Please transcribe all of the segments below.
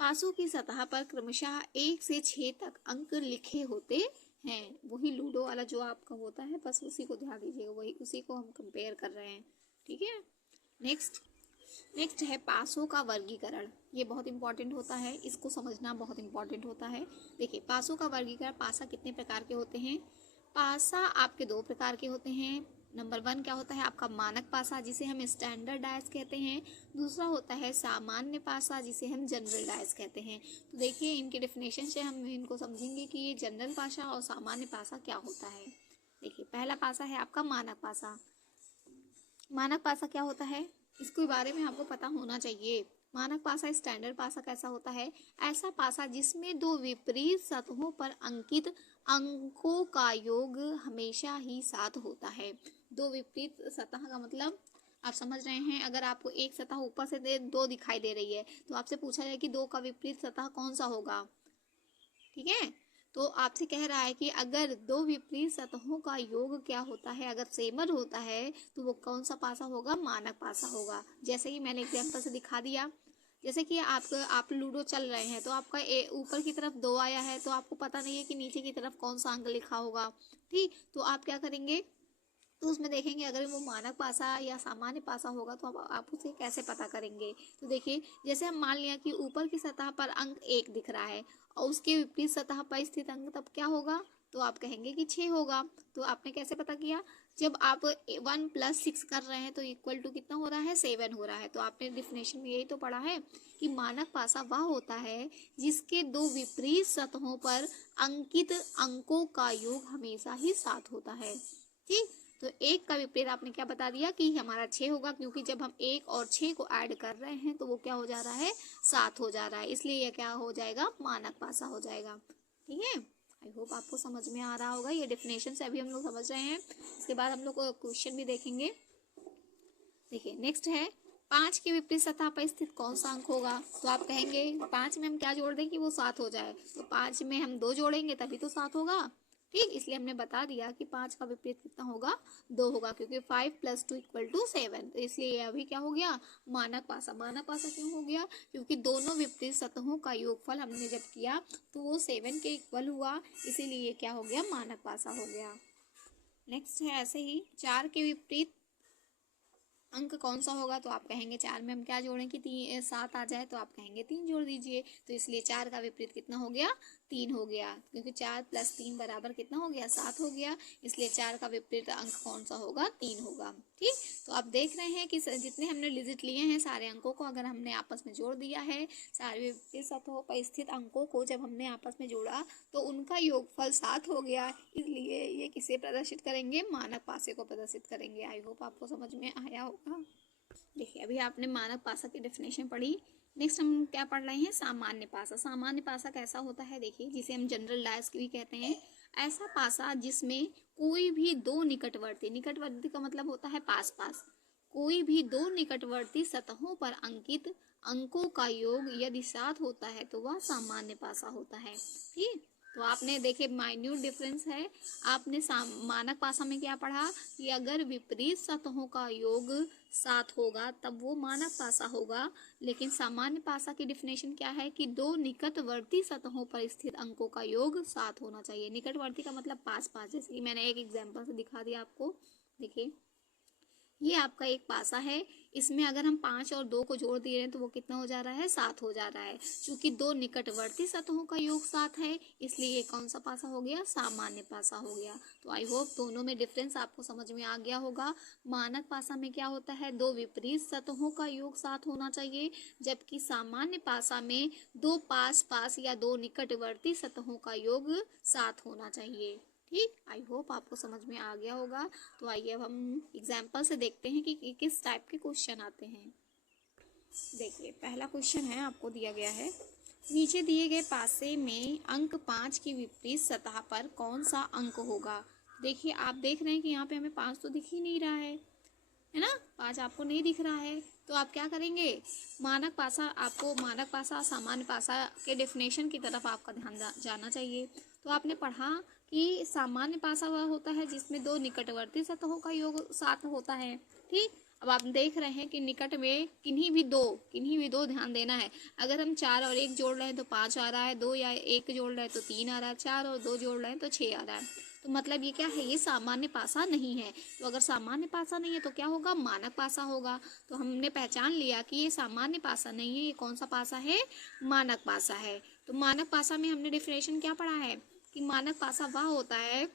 पासों की सतह पर क्रमशः 1 से 6 तक अंक लिखे होते हैं। वही लूडो वाला जो आपका होता है, बस उसी को ध्यान दीजिएगा, वही उसी को हम कंपेयर कर रहे हैं। ठीक है। नेक्स्ट है पासों का वर्गीकरण। ये बहुत इंपॉर्टेंट होता है, इसको समझना बहुत इंपॉर्टेंट होता है। देखिए पासों का वर्गीकरण, पासा कितने प्रकार के होते हैं? पासा आपके 2 प्रकार के होते हैं। नंबर 1 क्या होता है आपका मानक पासा, जिसे हम स्टैंडर्ड डायस कहते हैं। दूसरा होता है सामान्य पासा, जिसे हम जनरल डायस कहते हैं। तो देखिए इनके डेफिनेशन से हम इनको समझेंगे कि ये जनरल पासा और सामान्य पासा क्या होता है। देखिए पहला पासा है आपका मानक पासा। मानक पासा क्या होता है, इसके बारे में आपको पता होना चाहिए। मानक पासा स्टैंडर्ड पासा कैसा होता है? ऐसा पासा जिसमें 2 विपरीत सतहों पर अंकित अंकों का योग हमेशा ही साथ होता है। 2 विपरीत सतह का मतलब आप समझ रहे हैं। अगर आपको एक सतह ऊपर से 2 दिखाई दे रही है तो आपसे पूछा जाए कि 2 का विपरीत सतह कौन सा होगा। ठीक है, तो आपसे कह रहा है कि अगर 2 विपरीत सतहों का योग क्या होता है, अगर सेमर होता है तो वो कौन सा पासा होगा? मानक पासा होगा। जैसे कि मैंने एग्जांपल से दिखा दिया। जैसे कि आप लूडो चल रहे हैं तो आपका ऊपर की तरफ 2 आया है, तो आपको पता नहीं है कि नीचे की तरफ कौन सा अंक लिखा होगा। ठीक, तो आप क्या करेंगे, तो उसमें देखेंगे अगर वो मानक पासा या सामान्य पासा होगा तो आप उसे कैसे पता करेंगे। तो देखिए जैसे हम मान लिया कि ऊपर की सतह पर अंक 1 दिख रहा है और उसके विपरीत सतह पर स्थित अंक तब क्या होगा, तो आप कहेंगे कि 6 होगा। तो आपने कैसे पता किया? जब आप 1 + 6 कर रहे हैं तो इक्वल टू कितना हो रहा है? 7 हो रहा है। तो आपने डिफिनेशन में यही तो पढ़ा है कि मानक पासा वह होता है जिसके 2 विपरीत सतहों पर अंकित अंकों का योग हमेशा ही 7 होता है। ठीक, तो 1 का विपरीत आपने क्या बता दिया कि हमारा 6 होगा, क्योंकि जब हम 1 और 6 को ऐड कर रहे हैं तो वो क्या हो जा रहा है? 7 हो जा रहा है। इसलिए ये क्या हो जाएगा? मानक पासा हो जाएगा। ठीक है, आई होप आपको समझ में आ रहा होगा। ये डेफिनेशन से अभी हम लोग समझ रहे हैं। इसके बाद हम लोग क्वेश्चन भी देखेंगे। देखिए नेक्स्ट है 5 के विपरीत सतह पर स्थित कौन सा अंक होगा। तो आप कहेंगे 5 में हम क्या जोड़ दें कि वो 7 हो जाए, तो 5 में हम 2 जोड़ेंगे तभी तो 7 होगा। ठीक, इसलिए हमने बता दिया कि 5 का विपरीत कितना होगा? 2 होगा, क्योंकि 5 + 2 = 7। तो इसलिए ये अभी क्या हो गया? मानक पासा। मानक पासा क्यों हो गया? क्योंकि दोनों विपरीत सतहों का योगफल हमने जब किया तो वो 7 के इक्वल हुआ, इसीलिए ये क्या हो गया? मानक पासा हो गया। नेक्स्ट है ऐसे ही 4 के विपरीत अंक कौन सा होगा। तो आप कहेंगे 4 में हम क्या जोड़ें कि 7 आ जाए, तो आप कहेंगे 3 जोड़ दीजिए। तो इसलिए 4 का विपरीत कितना हो गया? 3 हो गया, क्योंकि 4 + 3 बराबर कितना हो गया? 7 हो गया। इसलिए 4 का विपरीत अंक कौन सा होगा? 3 होगा। ठीक, तो आप देख रहे हैं कि जितने हमने डिजिट लिए हैं सारे अंकों को अगर हमने आपस में जोड़ दिया है, सारे विपरीत सतहों पर स्थित अंकों को जब हमने आपस में जोड़ा तो उनका योगफल 7 हो गया। इसलिए ये किसे प्रदर्शित करेंगे? मानक पासे को प्रदर्शित करेंगे। आई होप आपको समझ में आया होगा। देखिए अभी आपने मानक पासा की डेफिनेशन पढ़ी। नेक्स्ट हम क्या पढ़ रहे हैं? सामान्य पासा। सामान्य पासा कैसा होता है? देखिए जिसे हम जनरल डायस भी कहते हैं। ऐसा पासा जिसमें कोई भी 2 निकटवर्ती का मतलब होता है पास पास, कोई भी 2 निकटवर्ती सतहों पर अंकित अंकों का योग यदि 7 होता है तो वह सामान्य पासा होता है। ठीक, तो आपने देखे माइन्यूट डिफरेंस है। आपने मानक पासा में क्या पढ़ा कि अगर विपरीत सतहों का योग 7 होगा तब वो मानक पासा होगा। लेकिन सामान्य पासा की डिफिनेशन क्या है कि 2 निकटवर्ती सतहों पर स्थित अंकों का योग 7 होना चाहिए। निकटवर्ती का मतलब पास पास, जैसे कि मैंने एक एग्जाम्पल से दिखा दिया आपको। देखिए ये आपका एक पासा है, इसमें अगर हम 5 और 2 को जोड़ दिए हैं तो वो कितना हो जा रहा है? 7 हो जा रहा है। चूंकि 2 निकटवर्ती सतहों का योग 7 है, इसलिए ये कौन सा पासा हो गया? सामान्य पासा हो गया। तो आई होप दोनों में डिफरेंस आपको समझ में आ गया होगा। मानक पासा में क्या होता है? 2 विपरीत सतहों का योग 7 होना चाहिए, जबकि सामान्य पासा में 2 पास पास या 2 निकटवर्ती सतहों का योग 7 होना चाहिए। ठीक, आई होप आपको समझ में आ गया होगा। तो आइए अब हम एग्जाम्पल से देखते हैं कि किस टाइप के क्वेश्चन आते हैं। देखिए पहला क्वेश्चन है, आपको दिया गया है नीचे दिए गए पासे में अंक 5 की विपरीत सतह पर कौन सा अंक होगा। देखिए आप देख रहे हैं कि यहाँ पे हमें 5 तो दिख ही नहीं रहा है ना, 5 आपको नहीं दिख रहा है। तो आप क्या करेंगे? मानक पासा, आपको मानक पासा सामान्य पासा के डेफिनेशन की तरफ आपका ध्यान जाना चाहिए। तो आपने पढ़ा कि सामान्य पासा वह होता है जिसमें 2 निकटवर्ती सतहों का योग 7 होता है। ठीक, अब आप देख रहे हैं कि निकट में किन्हीं भी दो ध्यान देना है। अगर हम 4 और 1 जोड़ रहे हैं तो 5 आ रहा है, 2 या 1 जोड़ रहे हैं तो 3 आ रहा है, 4 और 2 जोड़ रहे हैं तो 6 आ रहा है। तो मतलब ये क्या है, ये सामान्य पासा नहीं है। तो अगर सामान्य पासा नहीं है तो क्या होगा, मानक पासा होगा। तो हमने पहचान लिया कि ये सामान्य पासा नहीं है, ये कौन सा पासा है, मानक पासा है। तो मानक पासा में हमने डेफिनेशन क्या पढ़ा है कि मानक पासा वह होता है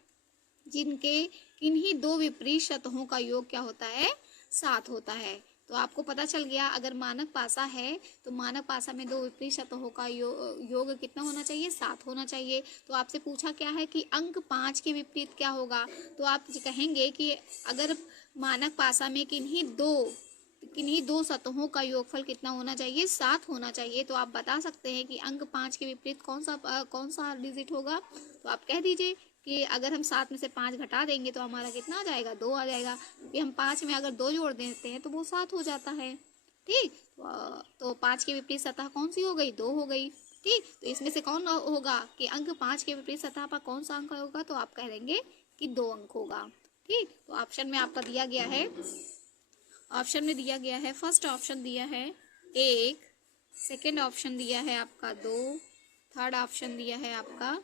जिनके किन्हीं दो विपरीत सतहों का योग क्या होता है, 7 होता है। तो आपको पता चल गया, अगर मानक पासा है तो मानक पासा में दो विपरीत सतहों का योग कितना होना चाहिए, 7 होना चाहिए। तो आपसे पूछा क्या है कि अंक 5 के विपरीत क्या होगा, तो आप कहेंगे कि अगर मानक पासा में किन्हीं दो सतहों का योगफल कितना होना चाहिए, 7 होना चाहिए। तो आप बता सकते हैं कि अंक 5 के विपरीत कौन सा डिजिट होगा। तो आप कह दीजिए कि अगर हम 7 में से 5 घटा देंगे तो हमारा कितना आ जाएगा, 2 आ जाएगा, क्योंकि हम 5 में अगर 2 जोड़ देते हैं तो वो 7 हो जाता है। ठीक, तो 5 के विपरीत सतह कौन सी हो गई, 2 हो गई। ठीक, तो इसमें से कौन होगा कि अंक 5 के विपरीत सतह पर कौन सा अंक होगा, तो आप कह देंगे कि 2 अंक होगा। ठीक, तो ऑप्शन में आपका दिया गया है, फर्स्ट ऑप्शन दिया है 1, सेकेंड ऑप्शन दिया है आपका 2, थर्ड ऑप्शन दिया है आपका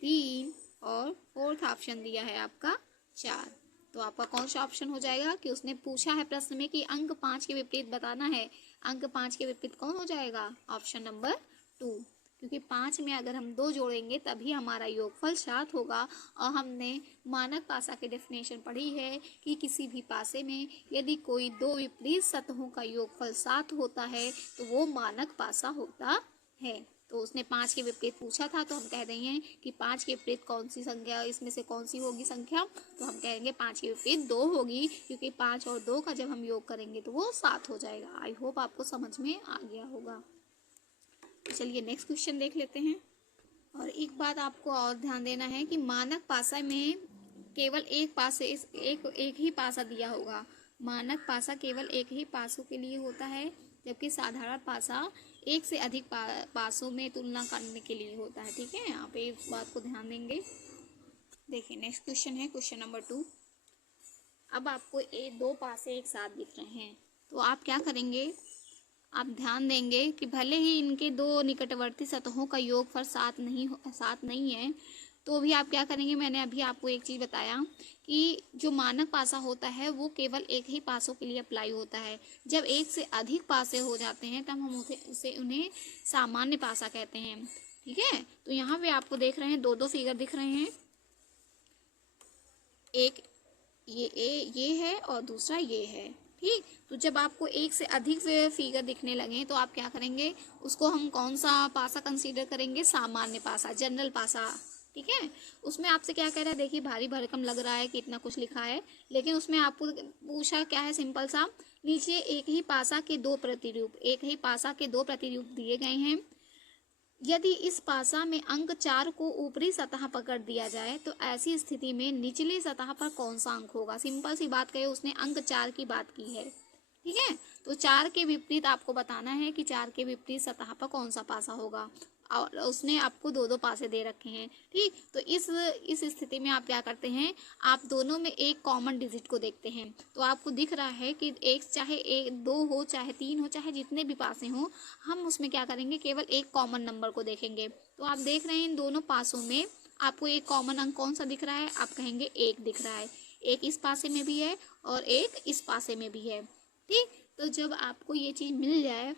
3 और फोर्थ ऑप्शन दिया है आपका 4। तो आपका कौन सा ऑप्शन हो जाएगा कि उसने पूछा है प्रश्न में कि अंक 5 के विपरीत बताना है, अंक 5 के विपरीत कौन हो जाएगा, ऑप्शन नंबर 2, क्योंकि 5 में अगर हम 2 जोड़ेंगे तभी हमारा योगफल 7 होगा। और हमने मानक पासा की डेफिनेशन पढ़ी है कि किसी भी पासे में यदि कोई दो विपरीत सतहों का योगफल 7 होता है तो वो मानक पासा होता है। तो उसने 5 के विपरीत पूछा था, तो हम कह रहे हैं कि 5 के विपरीत कौन सी संख्या, इसमें से कौन सी होगी संख्या, तो हम कहेंगे 5 के विपरीत 2 होगी, क्योंकि 5 और 2 का जब हम योग करेंगे तो वो 7 हो जाएगा। आई होप आपको समझ में आ गया होगा। चलिए नेक्स्ट क्वेश्चन देख लेते हैं। और एक बात आपको और ध्यान देना है कि मानक पासा में केवल एक ही पासा दिया होगा। मानक पासा केवल एक ही पासों के लिए होता है, जबकि साधारण पासा एक से अधिक पासों में तुलना करने के लिए होता है। ठीक है, आप इस बात को ध्यान देंगे। देखिए नेक्स्ट क्वेश्चन है क्वेश्चन नंबर 2। अब आपको दो पासे एक साथ दिख रहे हैं, तो आप क्या करेंगे, आप ध्यान देंगे कि भले ही इनके दो निकटवर्ती सतहों का योगफल 7 नहीं है, तो भी आप क्या करेंगे, मैंने अभी आपको एक चीज़ बताया कि जो मानक पासा होता है वो केवल एक ही पासों के लिए अप्लाई होता है। जब एक से अधिक पासे हो जाते हैं तब हम उन्हें सामान्य पासा कहते हैं। ठीक है, तो यहाँ पे आपको देख रहे हैं दो फिगर दिख रहे हैं, एक ये है और दूसरा ये है। ठीक, तो जब आपको एक से अधिक फिगर दिखने लगे तो आप क्या करेंगे, उसको हम कौन सा पासा कंसीडर करेंगे, सामान्य पासा, जनरल पासा। ठीक है, उसमें आपसे क्या कह रहा है, देखिए भारी भरकम लग रहा है कि इतना कुछ लिखा है, लेकिन उसमें आपको पूछा क्या है, सिंपल सा, नीचे एक ही पासा के दो प्रतिरूप दिए गए हैं। यदि इस पासा में अंक 4 को ऊपरी सतह पर कर दिया जाए तो ऐसी स्थिति में निचली सतह पर कौन सा अंक होगा। सिंपल सी बात कहे, उसने अंक 4 की बात की है। ठीक है, तो 4 के विपरीत आपको बताना है कि 4 के विपरीत सतह पर कौन सा पासा होगा, और उसने आपको दो पासे दे रखे हैं। ठीक, तो इस स्थिति में आप क्या करते हैं, आप दोनों में एक कॉमन डिजिट को देखते हैं। तो आपको दिख रहा है कि चाहे 2 हो, चाहे 3 हो, चाहे जितने भी पासे हों, हम उसमें क्या करेंगे, केवल एक कॉमन नंबर को देखेंगे। तो आप देख रहे हैं इन दोनों पासों में आपको एक कॉमन अंक कौन सा दिख रहा है, आप कहेंगे 1 दिख रहा है। एक इस पासे में भी है और एक इस पासे में भी है। ठीक, तो जब आपको ये चीज़ मिल जाए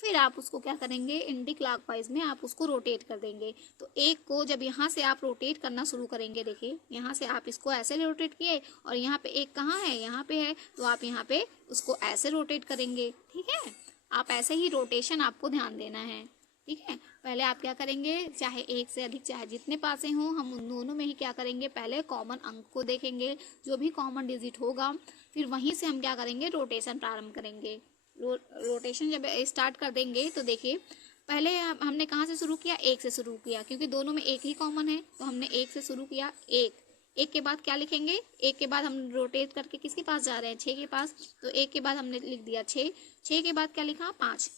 फिर आप उसको क्या करेंगे, एंटी क्लॉकवाइज में आप उसको रोटेट कर देंगे। तो एक को जब यहाँ से आप रोटेट करना शुरू करेंगे, देखिए यहाँ से आप इसको ऐसे रोटेट किए और यहाँ पे एक कहाँ है, यहाँ पे है, तो आप यहाँ पे उसको ऐसे रोटेट करेंगे। ठीक है, आप ऐसे ही रोटेशन आपको ध्यान देना है। ठीक है, पहले आप क्या करेंगे, चाहे एक से अधिक चाहे जितने पासे हों, हम उन दोनों में ही क्या करेंगे, पहले कॉमन अंक को देखेंगे, जो भी कॉमन डिजिट होगा, फिर वहीं से हम क्या करेंगे, रोटेशन प्रारंभ करेंगे। रोटेशन जब स्टार्ट कर देंगे तो देखिए पहले हमने कहाँ से शुरू किया, 1 से शुरू किया, क्योंकि दोनों में एक ही कॉमन है, तो हमने 1 से शुरू किया। एक के बाद क्या लिखेंगे, एक के बाद हम रोटेट करके किसके पास जा रहे हैं, 6 के पास, तो 1 के बाद हमने लिख दिया 6 के बाद क्या लिखा, 5।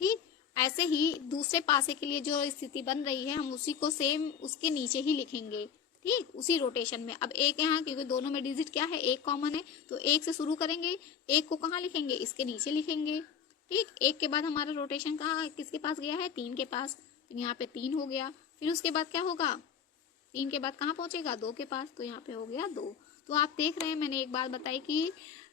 ठीक, ऐसे ही दूसरे पासे के लिए जो स्थिति बन रही है हम उसी को सेम उसके नीचे ही लिखेंगे। ठीक, उसी रोटेशन में। अब एक यहाँ, क्योंकि दोनों में डिजिट क्या है, एक कॉमन है, तो एक से शुरू करेंगे, एक को कहाँ लिखेंगे, इसके नीचे लिखेंगे। ठीक, एक के बाद हमारा रोटेशन कहाँ किसके पास गया है, 3 के पास, तो यहाँ पे 3 हो गया। फिर उसके बाद क्या होगा, 3 के बाद कहाँ पहुंचेगा, 2 के पास, तो यहाँ पे हो गया 2। तो आप देख रहे हैं, मैंने एक बात बताई कि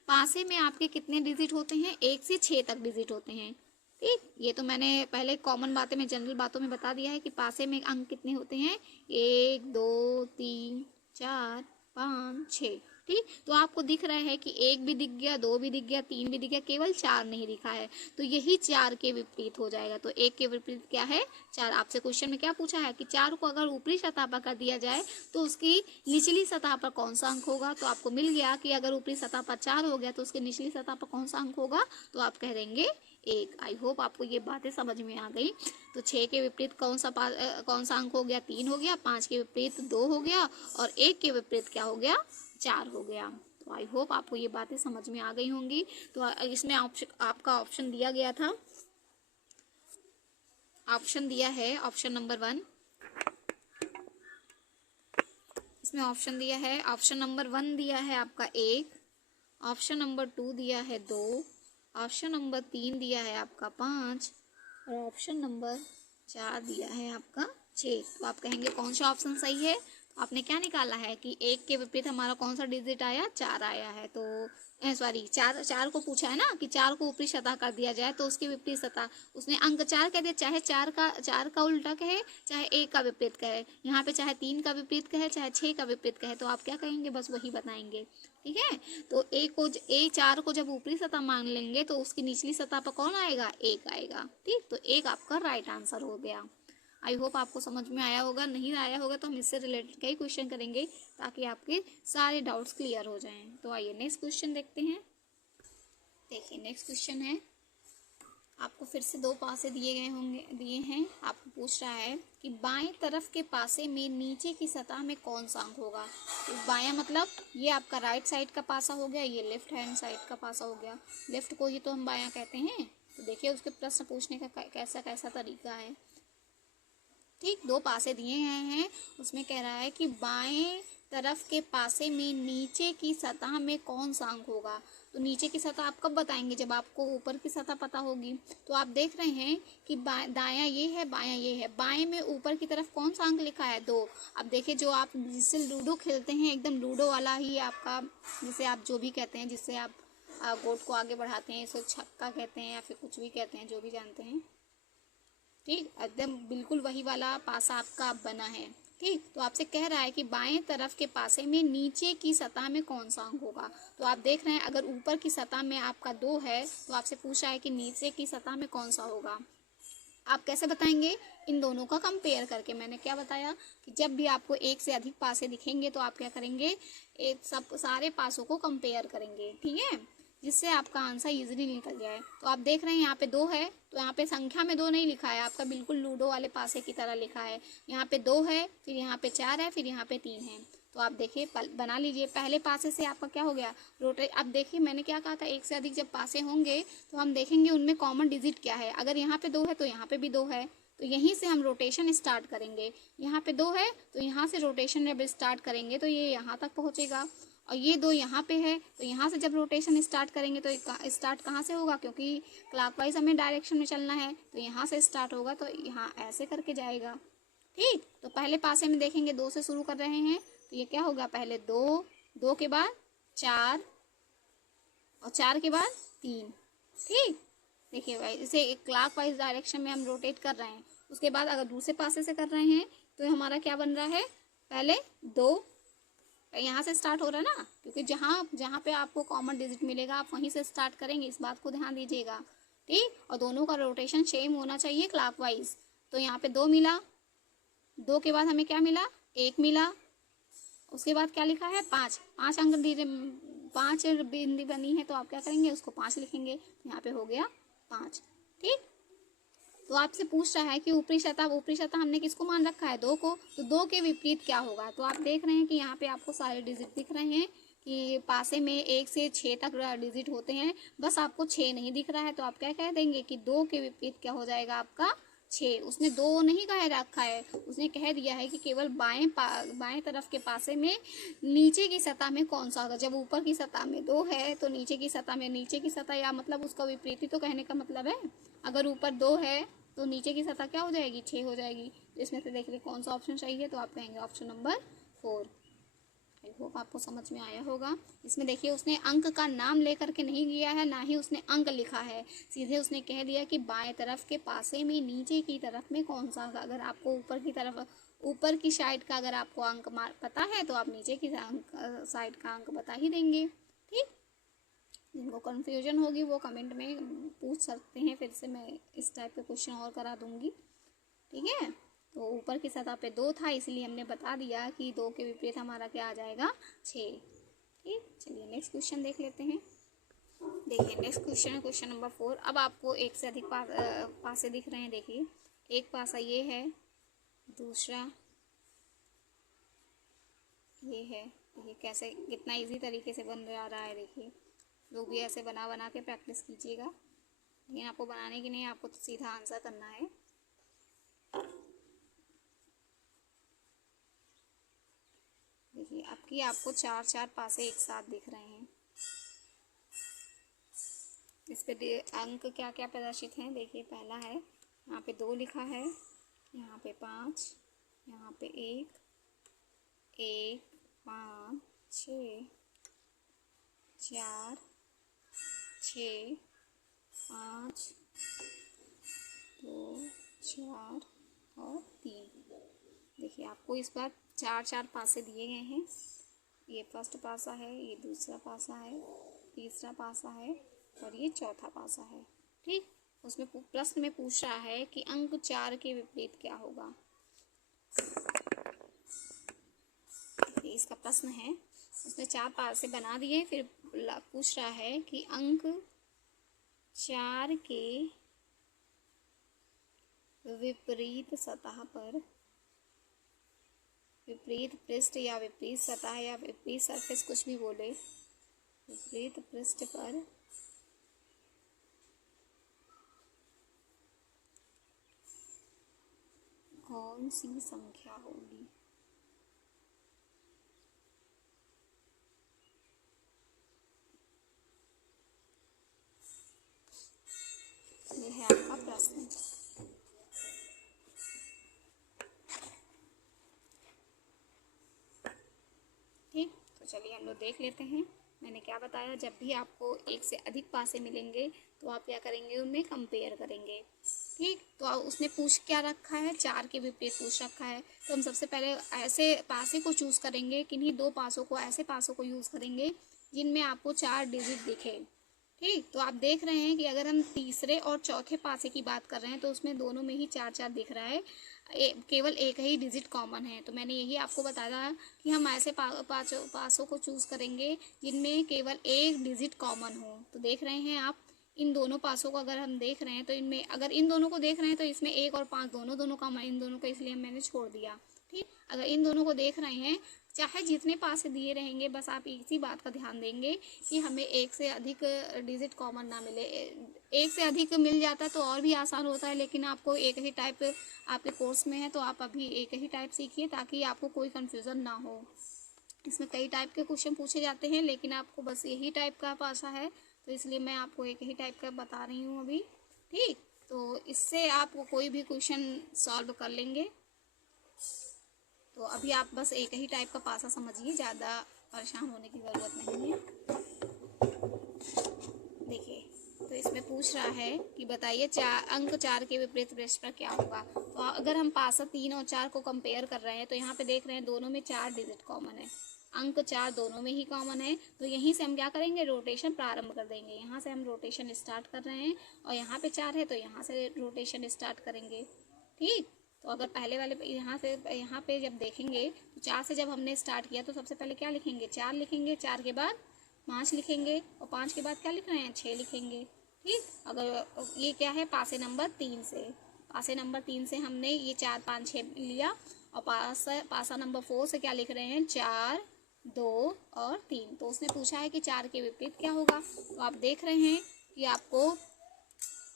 पासे में आपके कितने डिजिट होते हैं, 1 से 6 तक डिजिट होते हैं। ठीक, ये तो मैंने पहले कॉमन बातें में, जनरल बातों में बता दिया है कि पासे में अंक कितने होते हैं, 1 2 3 4 5 6। ठीक, तो आपको दिख रहा है कि 1 भी दिख गया, 2 भी दिख गया, 3 भी दिख गया, केवल 4 नहीं दिखा है, तो यही 4 के विपरीत हो जाएगा। तो 1 के विपरीत क्या है, 4। आपसे क्वेश्चन में क्या पूछा है कि 4 को अगर ऊपरी सतह पर कर दिया जाए तो उसकी निचली सतह पर कौन सा अंक होगा, तो आपको मिल गया कि अगर ऊपरी सतह पर 4 हो गया तो उसकी निचली सतह पर कौन सा अंक होगा, तो आप कह देंगे 1। आई होप आपको ये बातें समझ में आ गई। तो 6 के विपरीत कौन सा अंक हो गया, 3 हो गया, 5 के विपरीत 2 हो गया, और 1 के विपरीत क्या हो गया, 4 हो गया। तो आई होप आपको ये बातें समझ में आ गई होंगी। तो इसमें आपका ऑप्शन दिया गया था, ऑप्शन दिया है ऑप्शन नंबर 1, इसमें ऑप्शन दिया है, ऑप्शन नंबर 1 दिया है आपका 1, ऑप्शन नंबर 2 दिया है 2, ऑप्शन नंबर 3 दिया है आपका 5, और ऑप्शन नंबर 4 दिया है आपका 6। तो आप कहेंगे कौन सा ऑप्शन सही है, तो आपने क्या निकाला है कि 1 के विपरीत हमारा कौन सा डिजिट आया, 4 आया है। तो सॉरी, 4 को पूछा है ना कि 4 को ऊपरी सतह कर दिया जाए तो उसकी विपरीत सतह, उसने अंक 4 कह दिया, चाहे 4 का उल्टा कहे, चाहे 1 का विपरीत कहे, यहाँ पे चाहे 3 का विपरीत कहे, चाहे 6 का विपरीत कहे, तो आप क्या कहेंगे, बस वही बताएंगे। ठीक है, तो 4 को जब ऊपरी सतह मान लेंगे तो उसकी निचली सतह पर कौन आएगा, 1 आएगा। ठीक, तो 1 आपका राइट आंसर हो गया। आई होप आपको समझ में आया होगा, नहीं आया होगा तो हम इससे रिलेटेड कई क्वेश्चन करेंगे ताकि आपके सारे डाउट्स क्लियर हो जाएं। तो आइए नेक्स्ट क्वेश्चन देखते हैं। देखिए नेक्स्ट क्वेश्चन है, आपको फिर से 2 पासे दिए हैं। आपको पूछ रहा है कि बाएं तरफ के पासे में नीचे की सतह में कौन सा अंक होगा। तो बायां मतलब ये आपका राइट साइड का पासा हो गया, ये लेफ्ट हैंड साइड का पासा हो गया, लेफ्ट को ही तो हम बायां कहते हैं। तो देखिए उसके प्रश्न पूछने का कैसा कैसा तरीका है। ठीक, 2 पासे दिए हैं, उसमें कह रहा है कि बाएं तरफ के पासे में नीचे की सतह में कौन सा अंक होगा। तो नीचे की सतह आप कब बताएंगे, जब आपको ऊपर की सतह पता होगी। तो आप देख रहे हैं कि दायां ये है, बायां ये है, बाएं में ऊपर की तरफ कौन सा अंक लिखा है, 2। अब देखिए जो आप जिससे लूडो खेलते हैं, एकदम लूडो वाला ही आपका, जिसे आप जो भी कहते हैं, जिससे आप गोट को आगे बढ़ाते हैं, इसे छक्का कहते हैं या फिर कुछ भी कहते हैं, जो भी जानते हैं। ठीक, एकदम बिल्कुल वही वाला पासा आपका बना है। ठीक, तो आपसे कह रहा है कि बाएं तरफ के पासे में नीचे की सतह में कौन सा अंक होगा। तो आप देख रहे हैं अगर ऊपर की सतह में आपका 2 है तो आपसे पूछा है कि नीचे की सतह में कौन सा होगा। आप कैसे बताएंगे, इन दोनों का कंपेयर करके। मैंने क्या बताया कि जब भी आपको एक से अधिक पासे दिखेंगे तो आप क्या करेंगे, सारे पासों को कंपेयर करेंगे। ठीक है, जिससे आपका आंसर इजीली निकल जाए। तो आप देख रहे हैं यहाँ पे 2 है, तो यहाँ पे संख्या में 2 नहीं लिखा है, आपका बिल्कुल लूडो वाले पासे की तरह लिखा है। यहाँ पे 2 है, फिर यहाँ पे 4 है, फिर यहाँ पे 3 है। तो आप देखिए बना लीजिए, पहले पासे से आपका क्या हो गया, रोटेट। अब देखिए मैंने क्या कहा था, एक से अधिक जब पासे होंगे तो हम देखेंगे उनमें कॉमन डिजिट क्या है। अगर यहाँ पे 2 है तो यहाँ पे भी 2 है, तो यहीं से हम रोटेशन स्टार्ट करेंगे। यहाँ पे 2 है तो यहाँ से रोटेशन जब स्टार्ट करेंगे तो ये यहाँ तक पहुँचेगा, और ये 2 यहाँ पे है तो यहाँ से जब रोटेशन स्टार्ट करेंगे तो स्टार्ट कहाँ से होगा, क्योंकि क्लॉकवाइज हमें डायरेक्शन में चलना है, तो यहाँ से स्टार्ट होगा, तो यहाँ ऐसे करके जाएगा। ठीक, तो पहले पासे में देखेंगे 2 से शुरू कर रहे हैं, तो ये क्या होगा, पहले 2, 2 के बाद 4, और 4 के बाद 3। ठीक, देखिए भाई इसे क्लॉकवाइज डायरेक्शन में हम रोटेट कर रहे हैं। उसके बाद अगर दूसरे पासे से कर रहे हैं तो हमारा क्या बन रहा है, पहले 2 यहाँ से स्टार्ट हो रहा है ना, क्योंकि जहाँ पे आपको कॉमन डिजिट मिलेगा आप वहीं से स्टार्ट करेंगे, इस बात को ध्यान दीजिएगा। ठीक, और दोनों का रोटेशन सेम होना चाहिए क्लॉकवाइज। तो यहाँ पे 2 मिला, 2 के बाद हमें क्या मिला, 1 मिला, उसके बाद क्या लिखा है, 5 अंक 5 बिंदी बनी है, तो आप क्या करेंगे, उसको 5 लिखेंगे, यहाँ पे हो गया 5। ठीक, तो आपसे पूछ रहा है कि ऊपरी सतह हमने किसको मान रखा है, 2 को, तो 2 के विपरीत क्या होगा। तो आप देख रहे हैं कि यहाँ पे आपको सारे डिजिट दिख रहे हैं कि पासे में 1 से 6 तक डिजिट होते हैं, बस आपको 6 नहीं दिख रहा है, तो आप क्या कह देंगे कि 2 के विपरीत क्या हो जाएगा आपका 6। उसने 2 नहीं कह रखा है, उसने कह दिया है कि केवल बाएं तरफ के पासे में नीचे की सतह में कौन सा होगा। जब ऊपर की सतह में 2 है तो नीचे की सतह में, नीचे की सतह या मतलब उसका विपरीत ही तो कहने का मतलब है। अगर ऊपर 2 है तो नीचे की सतह क्या हो जाएगी, 6 हो जाएगी। तो इसमें से देख ले कौन सा ऑप्शन चाहिए, तो आप कहेंगे ऑप्शन नंबर 4। आई होप आपको समझ में आया होगा। इसमें देखिए उसने अंक का नाम लेकर के नहीं लिया है, ना ही उसने अंक लिखा है, सीधे उसने कह दिया कि बाएं तरफ के पासे में नीचे की तरफ में कौन सा। अगर आपको ऊपर की तरफ, ऊपर की साइड का अगर आपको अंक पता है तो आप नीचे की साइड का अंक बता ही देंगे। ठीक, जिनको कन्फ्यूजन होगी वो कमेंट में पूछ सकते हैं, फिर से मैं इस टाइप के क्वेश्चन और करा दूंगी। ठीक है, तो ऊपर की सतह पे 2 था इसलिए हमने बता दिया कि 2 के विपरीत हमारा क्या आ जाएगा, 6। ठीक, चलिए नेक्स्ट क्वेश्चन देख लेते हैं। देखिए नेक्स्ट क्वेश्चन है क्वेश्चन नंबर 4। अब आपको एक से अधिक पासे दिख रहे हैं। देखिए एक पासा ये है, दूसरा ये है। देखिए कैसे कितना इजी तरीके से बन रहा है। देखिए लोग भी ऐसे बना बना के प्रैक्टिस कीजिएगा, लेकिन आपको बनाने की नहीं, आपको तो सीधा आंसर करना है। देखिए आपको 4 पासे एक साथ दिख रहे हैं। इस पे अंक क्या क्या प्रदर्शित हैं। देखिए पहला है, यहाँ पे 2 लिखा है, यहाँ पे 5, यहाँ पे 1, 5, 6, 4, 6, 5, 2, 4 और 3। देखिए आपको इस बार 4 पासे दिए गए हैं। ये फर्स्ट पासा है, ये दूसरा पासा है, तीसरा पासा है और ये चौथा पासा है। ठीक, उसमें प्रश्न में पूछ रहा है कि अंक 4 के विपरीत क्या होगा। इसका प्रश्न है, उसने 4 पासे बना दिए, फिर पूछ रहा है कि अंक 4 के विपरीत सतह पर, विपरीत पृष्ठ या विपरीत सतह या विपरीत सरफेस, कुछ भी बोले, विपरीत पृष्ठ पर कौन सी संख्या होगी। ये है आपका प्रश्न। ठीक, तो चलिए हम लोग देख लेते हैं। मैंने क्या बताया, जब भी आपको एक से अधिक पासे मिलेंगे तो आप क्या करेंगे, उनमें कंपेयर करेंगे। ठीक, तो उसने पूछ क्या रखा है, 4 के विपरीत पूछ रखा है, तो हम सबसे पहले ऐसे पासे को चूज करेंगे, किन्हीं 2 पासों को, ऐसे पासों को यूज करेंगे जिनमें आपको 4 डिजिट दिखे। ठीक, तो आप देख रहे हैं कि अगर हम तीसरे और चौथे पासे की बात कर रहे हैं तो उसमें दोनों में ही 4 दिख रहा है, केवल एक ही डिजिट कॉमन है। तो मैंने यही आपको बताया कि हम ऐसे पासों को चूज करेंगे जिनमें केवल एक डिजिट कॉमन हो। तो देख रहे हैं आप, इन दोनों पासों को अगर हम देख रहे हैं तो इनमें, अगर इन दोनों को देख रहे हैं तो इसमें 1 और 5 दोनों कॉमन, इन दोनों को इसलिए मैंने छोड़ दिया। ठीक, अगर इन दोनों को देख रहे हैं, चाहे जितने पासे दिए रहेंगे, बस आप इसी बात का ध्यान देंगे कि हमें एक से अधिक डिजिट कॉमन ना मिले। एक से अधिक मिल जाता तो और भी आसान होता है, लेकिन आपको एक ही टाइप आपके कोर्स में है तो आप अभी एक ही टाइप सीखिए ताकि आपको कोई कंफ्यूजन ना हो। इसमें कई टाइप के क्वेश्चन पूछे जाते हैं, लेकिन आपको बस यही टाइप का पासा है तो इसलिए मैं आपको एक ही टाइप का बता रही हूँ अभी। ठीक, तो इससे आप कोई भी क्वेश्चन सॉल्व कर लेंगे। तो अभी आप बस एक ही टाइप का पासा समझिए, ज़्यादा परेशान होने की ज़रूरत नहीं है। देखिए, तो इसमें पूछ रहा है कि बताइए अंक 4 के विपरीत पृष्ठ पर क्या होगा। तो अगर हम पासा 3 और 4 को कंपेयर कर रहे हैं तो यहाँ पे देख रहे हैं दोनों में 4 डिजिट कॉमन है, अंक 4 दोनों में ही कॉमन है। तो यहीं से हम क्या करेंगे, रोटेशन प्रारंभ कर देंगे। यहाँ से हम रोटेशन स्टार्ट कर रहे हैं और यहाँ पे 4 है तो यहाँ से रोटेशन स्टार्ट करेंगे। ठीक, तो अगर पहले वाले यहाँ पे जब देखेंगे तो 4 से जब हमने स्टार्ट किया तो सबसे पहले क्या लिखेंगे, 4 लिखेंगे, 4 के बाद 5 लिखेंगे और 5 के बाद क्या लिख रहे हैं, 6 लिखेंगे। ठीक, अगर ये क्या है, पासे नंबर 3 से, पासे नंबर 3 से हमने ये 4, 5, 6 लिया और पासा नंबर 4 से क्या लिख रहे हैं, 4, 2 और 3। तो उसने पूछा है कि 4 के विपरीत क्या होगा। तो आप देख रहे हैं कि आपको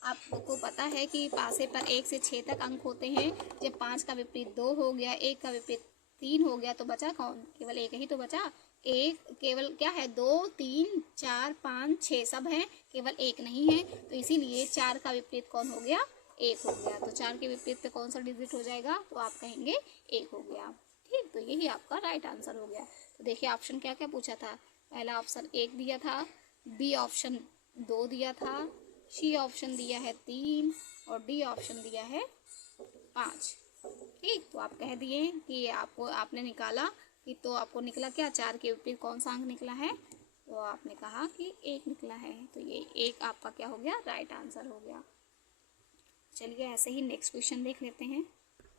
आपको पता है कि पासे पर 1 से 6 तक अंक होते हैं। जब 5 का विपरीत 2 हो गया, 1 का विपरीत 3 हो गया, तो बचा कौन? केवल एक ही तो बचा। एक केवल क्या है? 2, 3, 4, 5, 6 सब है, केवल एक नहीं है। तो इसीलिए 4 का विपरीत कौन हो गया? 1 हो गया। तो 4 के विपरीत पे कौन सा डिजिट हो जाएगा? तो आप कहेंगे 1 हो गया। ठीक, तो यही आपका राइट आंसर हो गया। तो देखिए ऑप्शन क्या क्या पूछा था। पहला ऑप्शन 1 दिया था, बी ऑप्शन 2 दिया था, सी ऑप्शन दिया है 3 और डी ऑप्शन दिया है 5। ठीक, तो आप कह दिए कि आपको आपने निकाला कि, तो आपको निकला क्या? 4 के विपरीत कौन सा अंक निकला है? तो आपने कहा कि 1 निकला है। तो ये 1 आपका क्या हो गया? राइट आंसर हो गया। चलिए ऐसे ही नेक्स्ट क्वेश्चन देख लेते हैं।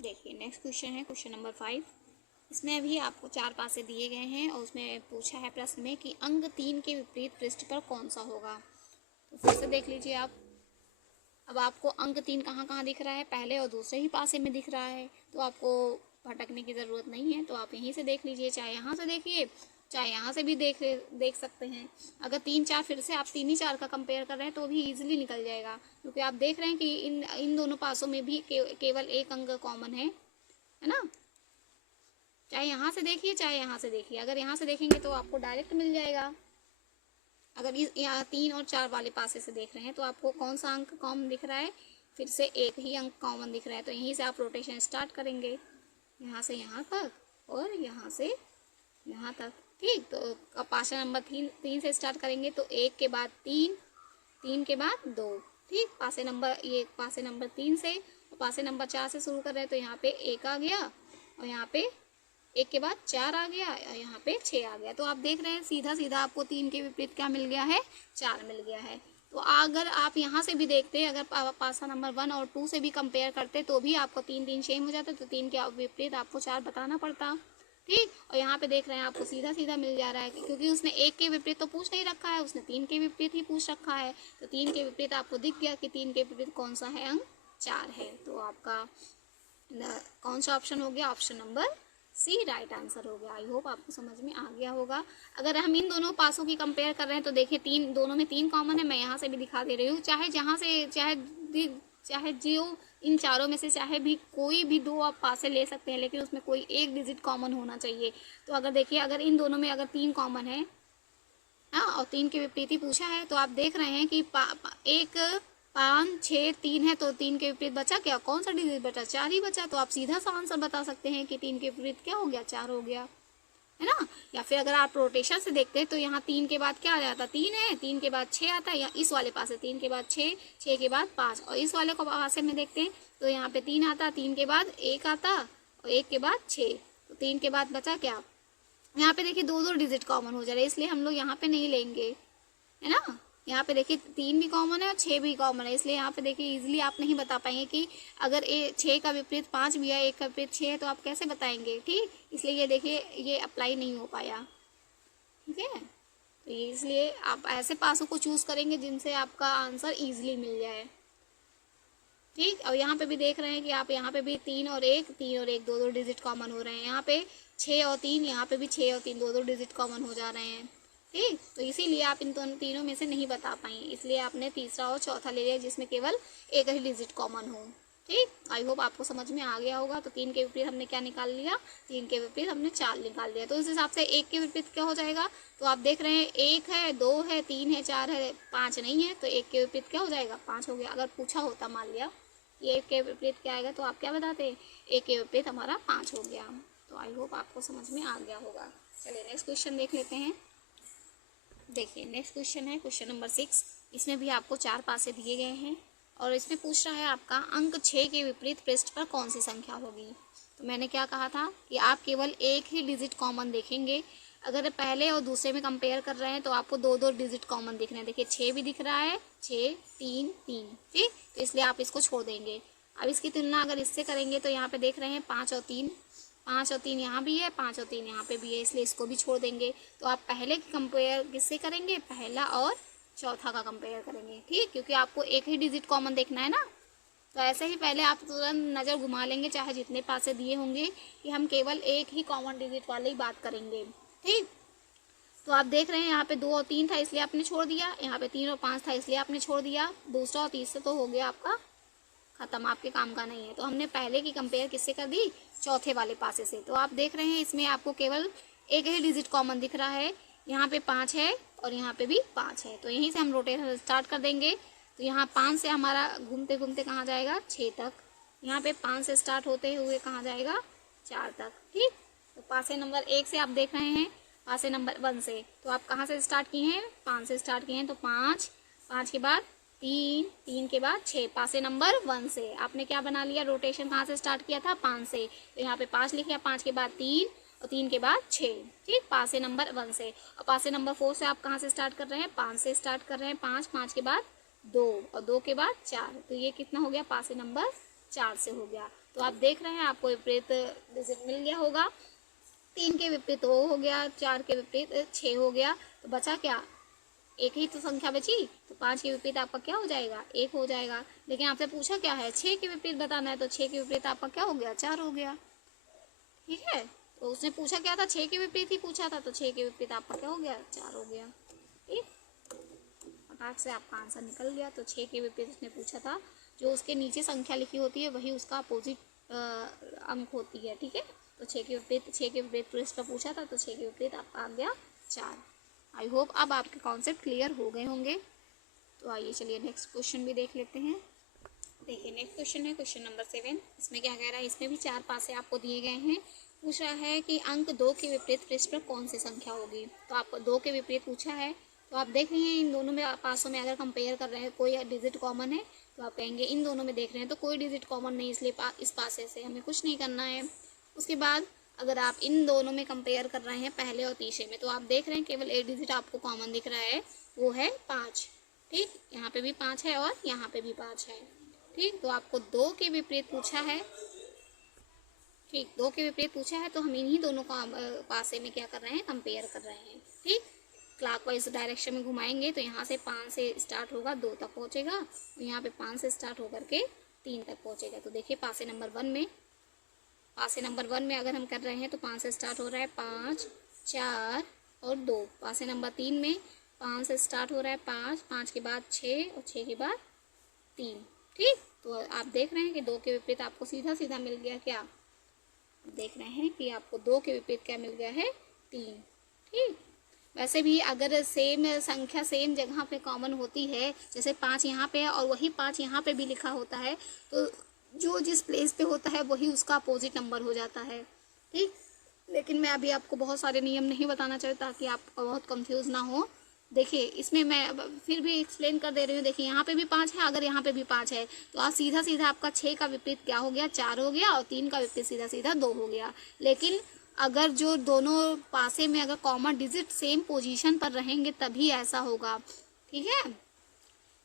देखिए नेक्स्ट क्वेश्चन है क्वेश्चन नंबर 5। इसमें भी आपको 4 पासे दिए गए हैं और उसमें पूछा है प्रश्न में कि अंक 3 के विपरीत पृष्ठ पर कौन सा होगा। तो फिर से देख लीजिए आप। अब आपको अंक 3 कहाँ कहाँ दिख रहा है? पहले और दूसरे ही पासे में दिख रहा है, तो आपको भटकने की ज़रूरत नहीं है। तो आप यहीं से देख लीजिए, चाहे यहाँ से देखिए चाहे यहाँ से भी देख सकते हैं। अगर 3, 4 फिर से आप 3 ही 4 का कंपेयर कर रहे हैं तो भी इजीली निकल जाएगा, क्योंकि आप देख रहे हैं कि इन दोनों पासों में भी केवल एक अंक कॉमन है ना। चाहे यहाँ से देखिए चाहे यहाँ से देखिए, अगर यहाँ से देखेंगे तो आपको डायरेक्ट मिल जाएगा। अगर यहाँ 3 और 4 वाले पासे से देख रहे हैं तो आपको कौन सा अंक कॉमन दिख रहा है? फिर से एक ही अंक कॉमन दिख रहा है। तो यहीं से आप रोटेशन स्टार्ट करेंगे, यहाँ से यहाँ तक और यहाँ से यहाँ तक। ठीक, तो पासा नंबर 3 से स्टार्ट करेंगे तो 1 के बाद 3, 3 के बाद 2। ठीक, पासे नंबर 3 से और पासे नंबर 4 से शुरू कर रहे हैं तो यहाँ पे 1 आ गया और यहाँ पे 1 के बाद 4 आ गया और यहाँ पे 6 आ गया। तो आप देख रहे हैं सीधा सीधा आपको 3 के विपरीत क्या मिल गया है? 4 मिल गया है। तो अगर आप यहाँ से भी देखते हैं, अगर पासा नंबर 1 और 2 से भी कंपेयर करते तो भी आपको 3 3 सेम हो जाता, तो 3 के विपरीत आपको 4 बताना पड़ता। ठीक, और यहाँ पे देख रहे हैं आपको सीधा सीधा मिल जा रहा है, क्योंकि उसने 1 के विपरीत तो पूछ नहीं रखा है, उसने 3 के विपरीत ही पूछ रखा है। तो 3 के विपरीत आपको दिख गया कि 3 के विपरीत कौन सा है? अंक 4 है। तो आपका कौन सा ऑप्शन हो गया? Option number C right answer हो गया। आई होप आपको समझ में आ गया होगा। अगर हम इन दोनों पासों की कंपेयर कर रहे हैं तो देखिए दोनों में 3 कॉमन है। मैं यहाँ से भी दिखा दे रही हूँ, चाहे जहाँ से चाहे जो इन चारों में से चाहे भी कोई भी 2 आप पासे ले सकते हैं, लेकिन उसमें कोई एक डिजिट कॉमन होना चाहिए। तो अगर देखिए अगर इन दोनों में अगर 3 कॉमन है और 3 के विपरीत ही पूछा है, तो आप देख रहे हैं कि 1, 5, 6, 3 है, तो 3 के विपरीत बचा क्या? कौन सा डिजिट बचा? 4 ही बचा। तो आप सीधा सा आंसर बता सकते हैं कि 3 के विपरीत क्या हो गया? 4 हो गया, है ना। या फिर अगर आप रोटेशन से देखते हैं तो यहाँ 3 के बाद क्या आ जाता? 3 है, 3 के बाद 6 आता है। या इस वाले पास 3 के बाद 6, 6 के बाद 5, और इस वाले को पासे में देखते हैं तो यहाँ पे 3 आता, 3 के बाद 1 आता और 1 के बाद 6। तो 3 के बाद बचा क्या? यहाँ पे देखिए 2 डिजिट कॉमन हो जा रहे हैं, इसलिए हम लोग यहाँ पे नहीं लेंगे, है ना। यहाँ पे देखिए 3 भी कॉमन है और 6 भी कॉमन है, इसलिए यहाँ पे देखिए इजीली आप नहीं बता पाएंगे कि अगर 6 का विपरीत 5 भी है, 1 का विपरीत 6 है, तो आप कैसे बताएंगे? ठीक, इसलिए ये देखिए ये अप्लाई नहीं हो पाया। ठीक है, तो ये इसलिए आप ऐसे पासों को चूज करेंगे जिनसे आपका आंसर इजीली मिल जाए। ठीक, और यहाँ पे भी देख रहे हैं कि आप यहाँ पे भी 3 और 1 2 डिजिट कॉमन हो रहे हैं। यहाँ पे 6 और 3, यहाँ पे भी 6 और 3 2 डिजिट कॉमन हो जा रहे हैं। ठीक, तो इसीलिए आप इन तीनों में से नहीं बता पाएंगे, इसलिए आपने तीसरा और चौथा ले लिया जिसमें केवल एक ही डिजिट कॉमन हो। ठीक, आई होप आपको समझ में आ गया होगा। तो 3 के विपरीत हमने क्या निकाल लिया? 3 के विपरीत हमने 4 निकाल लिया। तो इस हिसाब से 1 के विपरीत क्या हो जाएगा? तो आप देख रहे हैं 1 है, 2 है, 3 है, 4 है, 5 नहीं है, तो 1 के विपरीत क्या हो जाएगा? 5 हो गया। अगर पूछा होता मान लिया ये 1 के विपरीत क्या आएगा, तो आप क्या बताते? 1 के विपरीत हमारा 5 हो गया। तो आई होप आपको समझ में आ गया होगा। चलिए नेक्स्ट क्वेश्चन देख लेते हैं। देखिए नेक्स्ट क्वेश्चन है क्वेश्चन नंबर 6। इसमें भी आपको 4 पासे दिए गए हैं और इसमें पूछ रहा है आपका अंक 6 के विपरीत पृष्ठ पर कौन सी संख्या होगी। तो मैंने क्या कहा था कि आप केवल एक ही डिजिट कॉमन देखेंगे। अगर पहले और दूसरे में कंपेयर कर रहे हैं तो आपको 2 डिजिट कॉमन दिख रहे हैं। देखिए 6 भी दिख रहा है, 6, 3, 3। ठीक, तो इसलिए आप इसको छोड़ देंगे। अब इसकी तुलना अगर इससे करेंगे तो यहाँ पे देख रहे हैं 5 और 3, 5 और 3 यहाँ भी है, 5 और 3 यहाँ पे भी है, इसलिए इसको भी छोड़ देंगे। तो आप पहले की कंपेयर किससे करेंगे? पहला और चौथा का कंपेयर करेंगे। ठीक, क्योंकि आपको एक ही डिजिट कॉमन देखना है ना। तो ऐसे ही पहले आप तुरंत नज़र घुमा लेंगे, चाहे जितने पासे दिए होंगे, कि हम केवल एक ही कॉमन डिजिट वाले ही बात करेंगे। ठीक, तो आप देख रहे हैं यहाँ पे 2 और 3 था इसलिए आपने छोड़ दिया, यहाँ पे 3 और 5 था इसलिए आपने छोड़ दिया, दूसरा और तीसरा तो हो गया आपका खत्म, आपके काम का नहीं है। तो हमने पहले की कंपेयर किससे कर दी, चौथे वाले पासे से। तो आप देख रहे हैं इसमें आपको केवल एक ही डिजिट कॉमन दिख रहा है, यहाँ पे 5 है और यहाँ पे भी 5 है। तो यहीं से हम रोटेशन स्टार्ट कर देंगे। तो यहाँ 5 से हमारा घूमते घूमते कहाँ जाएगा, 6 तक। यहाँ पे 5 से स्टार्ट होते हुए कहाँ जाएगा, 4 तक। ठीक, तो पासे नंबर 1 से आप देख रहे हैं, पासे नंबर 1 से। तो आप कहाँ से स्टार्ट किए हैं, 5 से स्टार्ट किए हैं। तो 5, 5 के बाद 3, 3 के बाद 6, पासे नंबर 1 से आपने क्या बना लिया, रोटेशन कहाँ से स्टार्ट किया था, 5 से। तो यहाँ पे 5 लिखिए, 5 के बाद 3 और 3 के बाद 6। ठीक, पासे नंबर 1 से। और पासे नंबर 4 से आप कहाँ से स्टार्ट कर रहे हैं, 5 से स्टार्ट कर रहे हैं। 5, 5 के बाद 2 और 2 के बाद 4। तो ये कितना हो गया, पासे नंबर 4 से हो गया। तो आप देख रहे हैं आपको विपरीत डिजिट मिल गया होगा। 3 के विपरीत 2 हो गया, 4 के विपरीत 6 हो गया। तो बचा क्या, एक ही तो संख्या बची। तो 5 के विपरीत आपका क्या हो जाएगा, 1 हो जाएगा। लेकिन आपसे पूछा क्या है, 6 के विपरीत बताना है। तो 6 के विपरीत आपका क्या हो गया, 4 हो गया। ठीक है, तो उसने पूछा क्या था, 6 के विपरीत ही पूछा था। तो 6 के विपरीत आपका क्या हो गया, 4 हो गया। ठीक, फटाक से आपका आंसर निकल गया। तो 6 के विपरीत उसने पूछा था, जो उसके नीचे संख्या लिखी होती है वही उसका अपोजिट अंक होती है। ठीक है, तो 6 के विपरीत पृष्ठ पर पूछा था, तो 6 के विपरीत आपका आ गया 4। आई होप अब आपके कॉन्सेप्ट क्लियर हो गए होंगे। तो आइए चलिए नेक्स्ट क्वेश्चन भी देख लेते हैं। देखिए नेक्स्ट क्वेश्चन है क्वेश्चन नंबर 7। इसमें क्या कह रहा है, इसमें भी 4 पासे आपको दिए गए हैं। पूछ रहा है कि अंक 2 के विपरीत पृष्ठ पर कौन सी संख्या होगी। तो आपको 2 के विपरीत पूछा है। तो आप देख रहे हैं इन दोनों में पासों में अगर कंपेयर कर रहे हैं, कोई डिजिट कॉमन है तो आप कहेंगे इन दोनों में देख रहे हैं तो कोई डिजिट कॉमन नहीं, इसलिए इस पासे से हमें कुछ नहीं करना है। उसके बाद अगर आप इन दोनों में कंपेयर कर रहे हैं पहले और तीसरे में, तो आप देख रहे हैं केवल एक डिजिट आपको कॉमन दिख रहा है, वो है 5। ठीक, यहाँ पे भी 5 है और यहाँ पे भी 5 है। ठीक, तो आपको 2 के विपरीत पूछा है। ठीक, 2 के विपरीत पूछा है तो हम इन्हीं दोनों का पासे में क्या कर रहे हैं, कंपेयर कर रहे हैं। ठीक, क्लॉकवाइज डायरेक्शन में घुमाएंगे तो यहाँ से 5 से स्टार्ट होगा, 2 तक पहुँचेगा। तो यहाँ पे 5 से स्टार्ट होकर के 3 तक पहुँचेगा। तो देखिए पासे नंबर 1 में अगर हम कर रहे हैं तो 5 से स्टार्ट हो रहा है, 5, 4 और 2। पासे नंबर 3 में 5 से स्टार्ट हो रहा है, 5, 5 के बाद 6 और 6 के बाद 3। ठीक, तो आप देख रहे हैं कि 2 के विपरीत आपको सीधा सीधा मिल गया क्या, देख रहे हैं कि आपको 2 के विपरीत क्या मिल गया है, 3। ठीक, वैसे भी अगर सेम संख्या सेम जगह पे कॉमन होती है, जैसे 5 यहाँ पे है और वही 5 यहाँ पे भी लिखा होता है, तो जो जिस प्लेस पे होता है वही उसका अपोजिट नंबर हो जाता है। ठीक, लेकिन मैं अभी आपको बहुत सारे नियम नहीं बताना चाहती ताकि आप बहुत कंफ्यूज ना हो। देखिए इसमें मैं फिर भी एक्सप्लेन कर दे रही हूँ। देखिए यहाँ पे भी 5 है, अगर यहाँ पे भी 5 है तो आप सीधा सीधा आपका 6 का विपरीत क्या हो गया, 4 हो गया, और 3 का विपरीत सीधा सीधा 2 हो गया। लेकिन अगर जो दोनों पासे में अगर कॉमन डिजिट सेम पोजीशन पर रहेंगे तभी ऐसा होगा। ठीक है,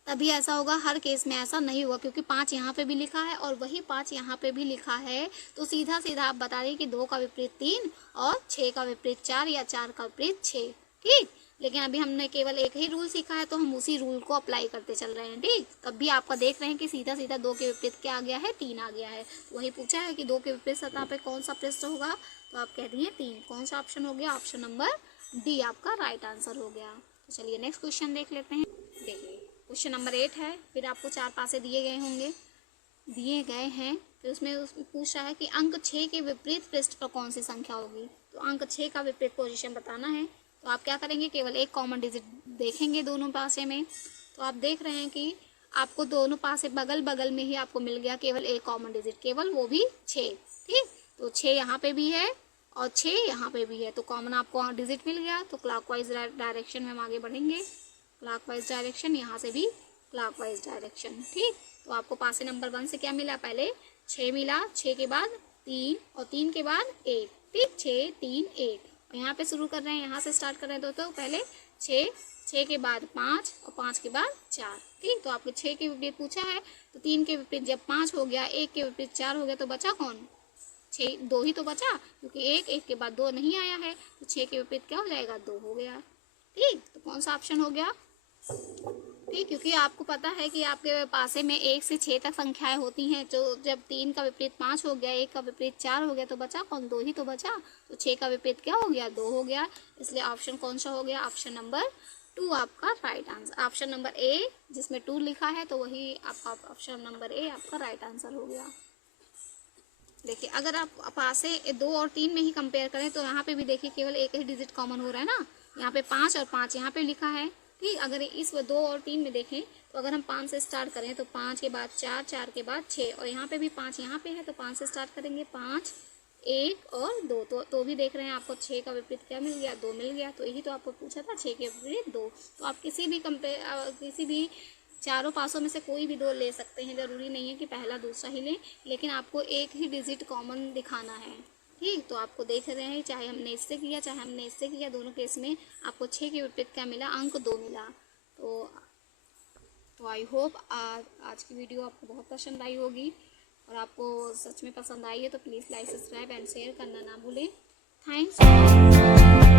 तभी ऐसा होगा, हर केस में ऐसा नहीं हुआ क्योंकि 5 यहाँ पे भी लिखा है और वही 5 यहाँ पे भी लिखा है। तो सीधा सीधा आप बता रहे कि 2 का विपरीत 3 और 6 का विपरीत 4 या 4 का विपरीत 6। ठीक, लेकिन अभी हमने केवल एक ही रूल सीखा है तो हम उसी रूल को अप्लाई करते चल रहे हैं। ठीक, तब भी आपका देख रहे हैं कि सीधा सीधा 2 के विपरीत क्या आ गया है, 3 आ गया है। वही पूछा है कि 2 के विपरीत सतह पे कौन सा पृष्ठ होगा, तो आप कह दिए 3। कौन सा ऑप्शन हो गया, ऑप्शन नंबर डी आपका राइट आंसर हो गया। तो चलिए नेक्स्ट क्वेश्चन देख लेते हैं। देखिए क्वेश्चन नंबर 8 है। फिर आपको 4 पासे दिए गए हैं। फिर उसमें पूछ रहा है कि अंक 6 के विपरीत पृष्ठ पर कौन सी संख्या होगी। तो अंक 6 का विपरीत पोजीशन बताना है। तो आप क्या करेंगे, केवल एक कॉमन डिजिट देखेंगे दोनों पासे में। तो आप देख रहे हैं कि आपको दोनों पासे बगल बगल में ही आपको मिल गया केवल एक कॉमन डिजिट, केवल वो भी 6। ठीक, तो 6 यहाँ पे भी है और 6 यहाँ पे भी है, तो कॉमन आपको डिजिट मिल गया। तो क्लॉकवाइज डायरेक्शन में हम आगे बढ़ेंगे, क्लॉकवाइज डायरेक्शन, यहाँ से भी क्लॉकवाइज डायरेक्शन। ठीक, तो आपको पासे नंबर 1 से क्या मिला, पहले 6 मिला, 6 के बाद 3 और 3 के बाद 1। ठीक, 6, 3, 1। और यहाँ पे शुरू कर रहे हैं, यहाँ से स्टार्ट कर रहे हैं तो पहले 6, 6 के बाद 5 और 5 के बाद 4। ठीक, तो आपको 6 के विपरीत पूछा है तो 3 के विपरीत जब 5 हो गया, 1 के विपरीत 4 हो गया, तो बचा कौन, 6, 2 ही तो बचा, क्योंकि 1 के बाद 2 नहीं आया है। तो 6 के विपरीत क्या हो जाएगा, 2 हो गया। ठीक, तो कौन सा ऑप्शन हो गया, ठीक, क्योंकि आपको पता है कि आपके पासे में 1 से 6 तक संख्याएं होती हैं। जो जब 3 का विपरीत 5 हो गया, 1 का विपरीत 4 हो गया, तो बचा कौन? 2 ही तो बचा। तो 6 का विपरीत क्या हो गया? 2 हो गया। इसलिए ऑप्शन कौन सा हो गया? ऑप्शन नंबर 2 आपका right answer. Option number A जिसमें 2 लिखा है तो वही आपका ऑप्शन नंबर ए आपका राइट आंसर हो गया। देखिए, अगर आप पासे 2 और 3 में ही कंपेयर करें तो यहाँ पे भी देखिए केवल एक ही डिजिट कॉमन हो रहा है ना। यहाँ पे 5 और 5 यहाँ पे लिखा है। ठीक, अगर इस 2 और 3 में देखें तो अगर हम 5 से स्टार्ट करें तो 5 के बाद 4, 4 के बाद 6, और यहाँ पे भी 5 यहाँ पे है तो 5 से स्टार्ट करेंगे, 5, 1 और 2। तो भी देख रहे हैं आपको 6 का विपरीत क्या मिल गया? 2 मिल गया। तो यही तो आपको पूछा था, 6 के विपरीत 2। तो आप किसी भी चारों पासों में से कोई भी 2 ले सकते हैं, जरूरी नहीं है कि पहला दूसरा ही लें, लेकिन आपको एक ही डिजिट कॉमन दिखाना है। ठीक, तो आपको देख रहे हैं चाहे हमने इससे किया चाहे हमने इससे किया, दोनों केस में आपको 6 के विपरीत क्या मिला? अंक 2 मिला। तो आई होप आज की वीडियो आपको बहुत पसंद आई होगी, और आपको सच में पसंद आई है तो please like, subscribe and share करना ना भूलें। थैंक्स।